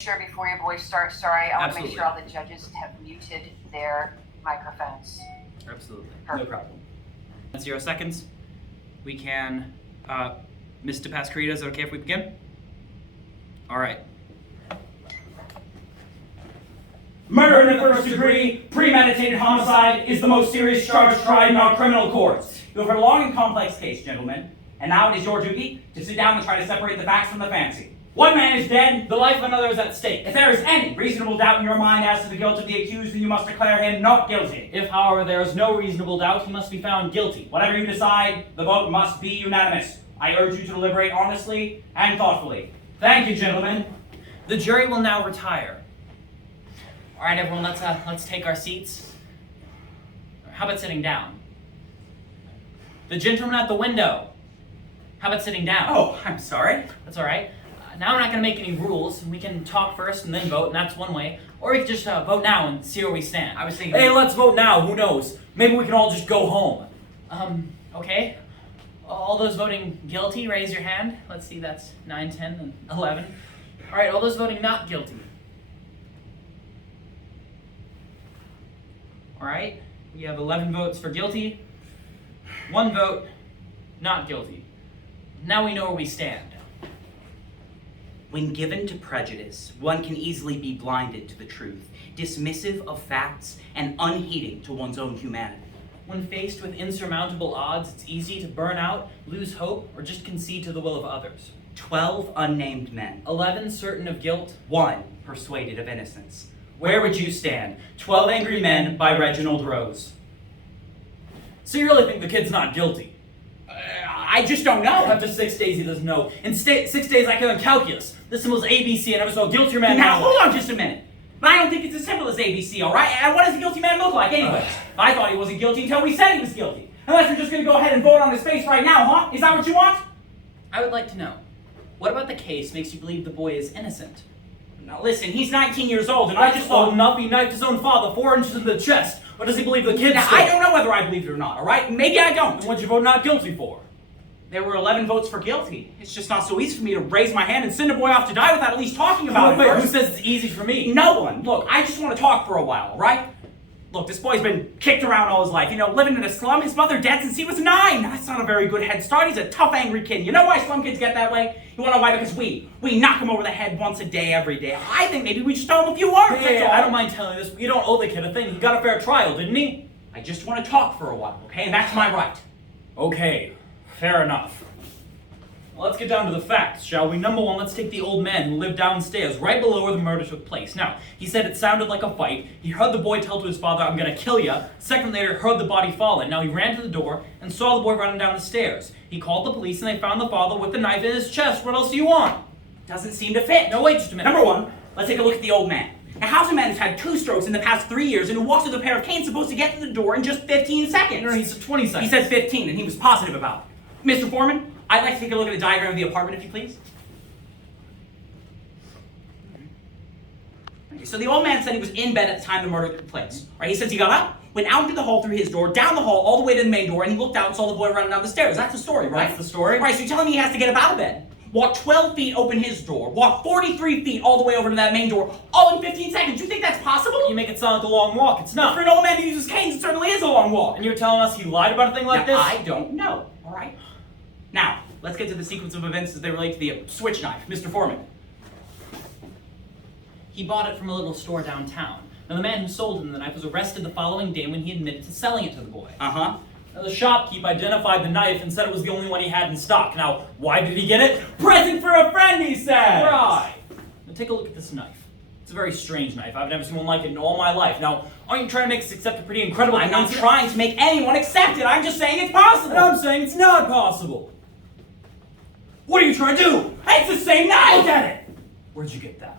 Sure, before your boys start, sorry, I want to make Absolutely. sure all the judges have muted their microphones. Absolutely. Perfect. No problem. 0 seconds. We can, Mr. Pascarita, is it okay if we begin? All right. Murder in the first degree, premeditated homicide is the most serious charge tried in our criminal courts. You have heard a long and complex case, gentlemen, and now it is your duty to sit down and try to separate the facts from the fancy. One man is dead, The life of another is at stake. if there is any reasonable doubt in your mind as to the guilt of the accused, then you must declare him not guilty. If, however, there is no reasonable doubt, he must be found guilty. Whatever you decide, the vote must be unanimous. I urge you to deliberate honestly and thoughtfully. Thank you, gentlemen. The jury will now retire. All right, everyone, let's take our seats. How about sitting down? The gentleman at the window. How about sitting down? Oh, I'm sorry. That's all right. Now we're not going to make any rules. We can talk first and then vote, and that's one way. Or we can just vote now and see where we stand. I was thinking- Hey, let's vote now. Who knows? Maybe we can all just go home. Okay. All those voting guilty, raise your hand. Let's see, that's 9, 10, and 11. All right, all those voting not guilty. All right, we have 11 votes for guilty, 1 vote not guilty. Now we know where we stand. When given to prejudice, one can easily be blinded to the truth, dismissive of facts, and unheeding to one's own humanity. When faced with insurmountable odds, it's easy to burn out, lose hope, or just concede to the will of others. 12 unnamed men, 11 certain of guilt. 1 persuaded of innocence. Where would you stand? 12 Angry Men by Reginald Rose. So you really think the kid's not guilty? I just don't know. After 6 days, he doesn't know. In 6 days, I can learn calculus. This was ABC, and I was so guilty man. Now, hold on just a minute. But I don't think it's as simple as ABC, all right? And what does a guilty man look like, anyways? I thought he wasn't guilty until we said he was guilty. Unless you're just going to go ahead and vote on his face right now, huh? Is that what you want? I would like to know, what about the case makes you believe the boy is innocent? Now, listen, he's 19 years old, and I just Oh, thought... not he knifed his own father 4 inches in the chest. Or does he believe the kid's Now, I don't know whether I believe it or not, all right? Maybe I don't. What'd you vote not guilty for? There were 11 votes for guilty. It's just not so easy for me to raise my hand and send a boy off to die without at least talking about it Wait, first. who says it's easy for me? No one. Look, I just want to talk for a while, all right? Look, this boy's been kicked around all his life. You know, living in a slum. His mother dead since he was 9. That's not a very good head start. He's a tough, angry kid. You know why slum kids get that way? You want to know why? Because we knock him over the head once a day, every day. I think maybe we just throw him a few words. Hey, that's all. I don't mind telling you this, but you don't owe the kid a thing. He got a fair trial, didn't he? I just want to talk for a while, okay? And that's my right. Okay, fair enough. Well, let's get down to the facts, shall we? Number 1, let's take the old man who lived downstairs, right below where the murder took place. Now, he said it sounded like a fight. He heard the boy tell to his father, "I'm gonna kill ya." Second later, heard the body falling. Now he ran to the door and saw the boy running down the stairs. He called the police and they found the father with the knife in his chest. What else do you want? Doesn't seem to fit. No, wait just a minute. Number 1, let's take a look at the old man. Now, how's a man who's had 2 strokes in the past 3 years and who walks with a pair of canes supposed to get to the door in just 15 seconds? No, he said 20 seconds. He said 15, and he was positive about it. Mr. Foreman, I'd like to take a look at the diagram of the apartment, if you please. Okay, so the old man said he was in bed at the time the murder took place. Right? He says he got up, went out into the hall through his door, down the hall, all the way to the main door, and he looked out and saw the boy running down the stairs. That's the story, right? That's the story. Right, so you're telling me he has to get up out of bed, walk 12 feet, open his door, walk 43 feet all the way over to that main door, all in 15 seconds. You think that's possible? You make it sound like a long walk. It's not. For an old man who uses canes, it certainly is a long walk. And you're telling us he lied about a thing like Now, this? I don't know, all right? Now, let's get to the sequence of events as they relate to the switch knife. Mr. Foreman. He bought it from a little store downtown. Now, the man who sold him the knife was arrested the following day when he admitted to selling it to the boy. Uh-huh. Now, the shopkeep identified the knife and said it was the only one he had in stock. Now, why did he get it? Present for a friend, he said! Right. Now, take a look at this knife. It's a very strange knife. I've never seen one like it in all my life. Now, aren't you trying to make us accept a pretty incredible I'm not coincidence? trying to make anyone accept it. I'm just saying it's possible. And I'm saying it's not possible. What are you trying to do? It's the same knife! Look at it! Where'd you get that?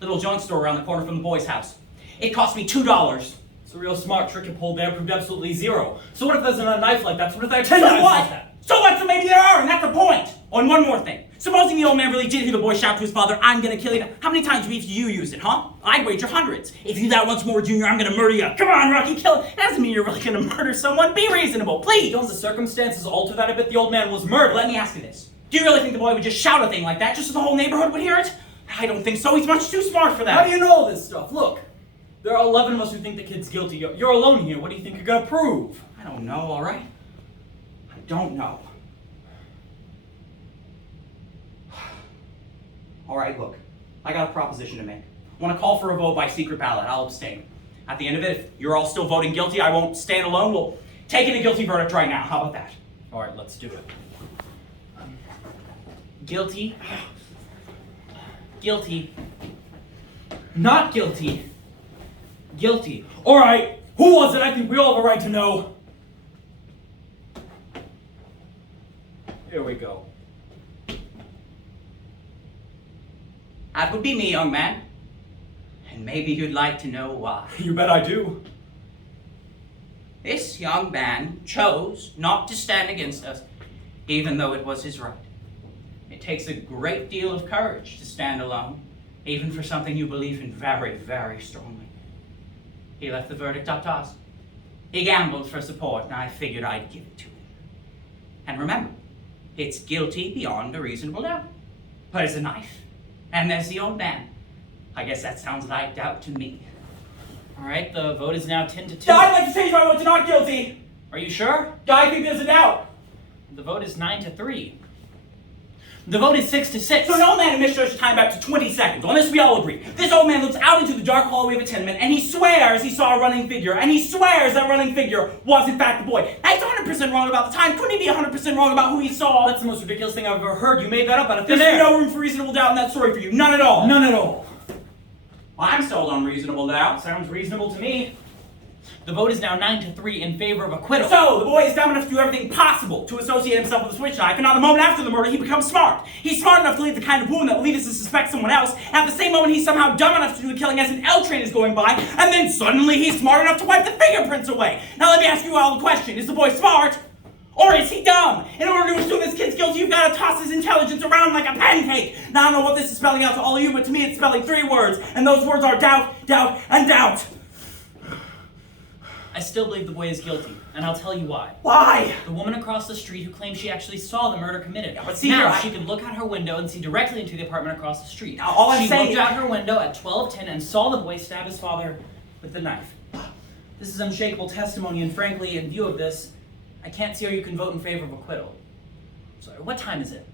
Little junk store around the corner from the boy's house. It cost me $2. It's a real smart trick you pulled there, proved absolutely zero. So what if there's another knife like that? So what if there are So 10 knives like what? that? So what? So maybe there are, and that's the point. Oh, and one more thing. Supposing the old man really did hear the boy shout to his father, "I'm gonna kill you." How many times have you used it, huh? I'd wager hundreds. If you do that once more, Junior, I'm gonna murder you. Come on, Rocky, kill it. That doesn't mean you're really gonna murder someone. Be reasonable, please. Don't the circumstances alter that a bit? The old man was murdered. Let me ask you this. Do you really think the boy would just shout a thing like that just so the whole neighborhood would hear it? I don't think so. He's much too smart for that. How do you know all this stuff? Look, there are 11 of us who think the kid's guilty. You're alone here. What do you think you're gonna prove? I don't know, all right? I don't know. All right, look. I got a proposition to make. I want to call for a vote by secret ballot. I'll abstain. At the end of it, if you're all still voting guilty, I won't stand alone. We'll take in a guilty verdict right now. How about that? All right, let's do it. Guilty. Guilty. Not guilty. Guilty. All right, who was it? I think we all have a right to know. Here we go. That would be me, young man. And maybe you'd like to know why. You bet I do. This young man chose not to stand against us, even though it was his right. It takes a great deal of courage to stand alone, even for something you believe in very, very strongly. He left the verdict up to us. He gambled for support, and I figured I'd give it to him. And remember, it's guilty beyond a reasonable doubt. But there's a knife, and there's the old man. I guess that sounds like doubt to me. All right, the vote is now 10 to 2. I'd like to change my vote to not guilty. Are you sure? I think there's a doubt. The vote is 9 to 3. The vote is 6 to 6. So an old man admits to time back to 20 seconds. On this we all agree. This old man looks out into the dark hallway of a tenement and he swears he saw a running figure. And he swears that running figure was in fact the boy. Now he's 100% wrong about the time. Couldn't he be 100% wrong about who he saw? That's the most ridiculous thing I've ever heard. You made that up out of thin There's air. no room for reasonable doubt in that story for you. None at all. None at all. Well, I'm sold on reasonable doubt. Sounds reasonable to me. The vote is now 9 to 3 in favor of acquittal. So, the boy is dumb enough to do everything possible to associate himself with a switch knife, and not the moment after the murder, he becomes smart. He's smart enough to leave the kind of wound that will lead us to suspect someone else, and at the same moment, he's somehow dumb enough to do the killing as an L train is going by, and then suddenly he's smart enough to wipe the fingerprints away. Now, let me ask you all a question. Is the boy smart? Or is he dumb? In order to assume this kid's guilty, you've got to toss his intelligence around like a pancake. Now, I don't know what this is spelling out to all of you, but to me, it's spelling 3 words, and those words are doubt, doubt, and doubt. I still believe the boy is guilty, and I'll tell you why. Why? The woman across the street who claims she actually saw the murder committed. Yeah, but see now here, she can look out her window and see directly into the apartment across the street. Now, all I'm she saying looked is- out her window at 12:10 and saw the boy stab his father with the knife. This is unshakable testimony, and frankly, in view of this, I can't see how you can vote in favor of acquittal. Sorry, what time is it?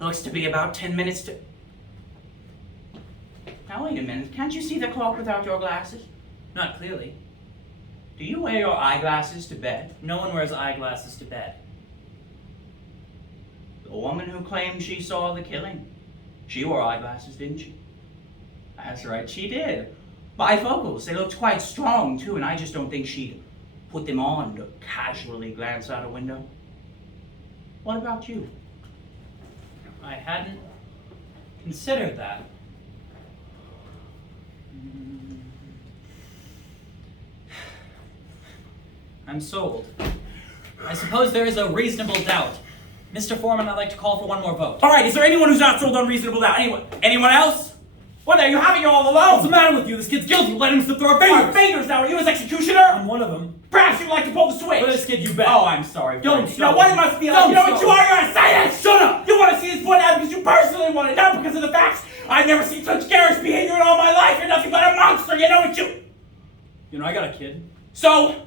Looks to be about 10 minutes to... Now, wait a minute. Can't you see the clock without your glasses? Not clearly. Do you wear your eyeglasses to bed? No one wears eyeglasses to bed. The woman who claimed she saw the killing. She wore eyeglasses, didn't she? That's right, she did. Bifocals. They looked quite strong, too, and I just don't think she'd put them on to casually glance out a window. What about you? I hadn't considered that. I'm sold. I suppose there is a reasonable doubt. Mr. Foreman, I'd like to call for one more vote. All right, is there anyone who's not sold on reasonable doubt? Anyone else? Well, there you have it, you're all alone. What's the matter with you? This kid's guilty. Let him slip through our Our fingers. fingers now, are you his executioner? I'm one of them. Perhaps you'd like to pull the switch. For this kid, you bet. Oh, I'm sorry. Don't Frank. You know stop what it. it must be like. Don't You know what stop you it. are? You're a sadist. Shut up. You want to see his point out because you personally want it, not because of the facts. I've never seen such garish behavior in all my life. You're nothing but a monster. You know what you... You know, I got a kid. So,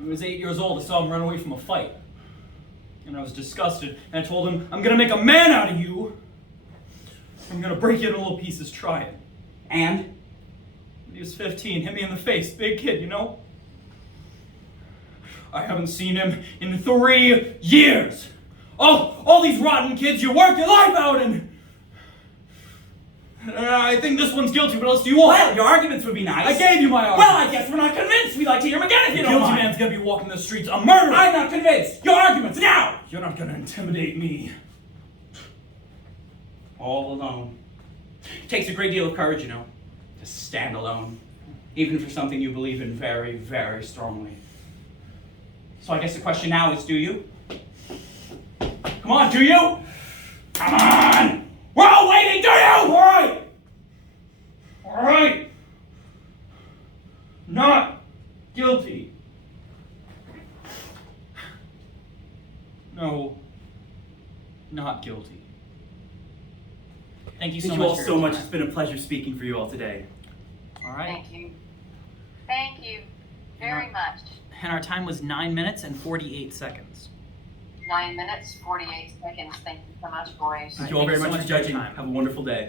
He was 8 years old. I saw him run away from a fight. And I was disgusted. And I told him, I'm going to make a man out of you. I'm going to break you into little pieces. Try it. and He was 15. Hit me in the face. Big kid, you know? I haven't seen him in 3 years. All these rotten kids you work your life out in. I think this one's guilty. What else do you want? well, your arguments would be nice. I gave you my argument. Well, I guess we're not convinced. We'd like to hear them again if The you don't guilty mind. man's gonna be walking the streets a murderer. I'm not convinced. Your arguments now. You're not gonna intimidate me. All alone. It takes a great deal of courage, you know, to stand alone, even for something you believe in very, very strongly. So I guess the question now is, do you? Come on, do you? Come on! We're all waiting, do you? All right. Not guilty. No. Not guilty. Thank you Thank so you much. all for so your much. time. It's been a pleasure speaking for you all today. All right. Thank you. Thank you very much. And our time was 9 minutes and 48 seconds. 9 minutes, 48 seconds. Thank you so much, boys. Thank you all very Thank you so much for much for your judging. time. Have a wonderful day.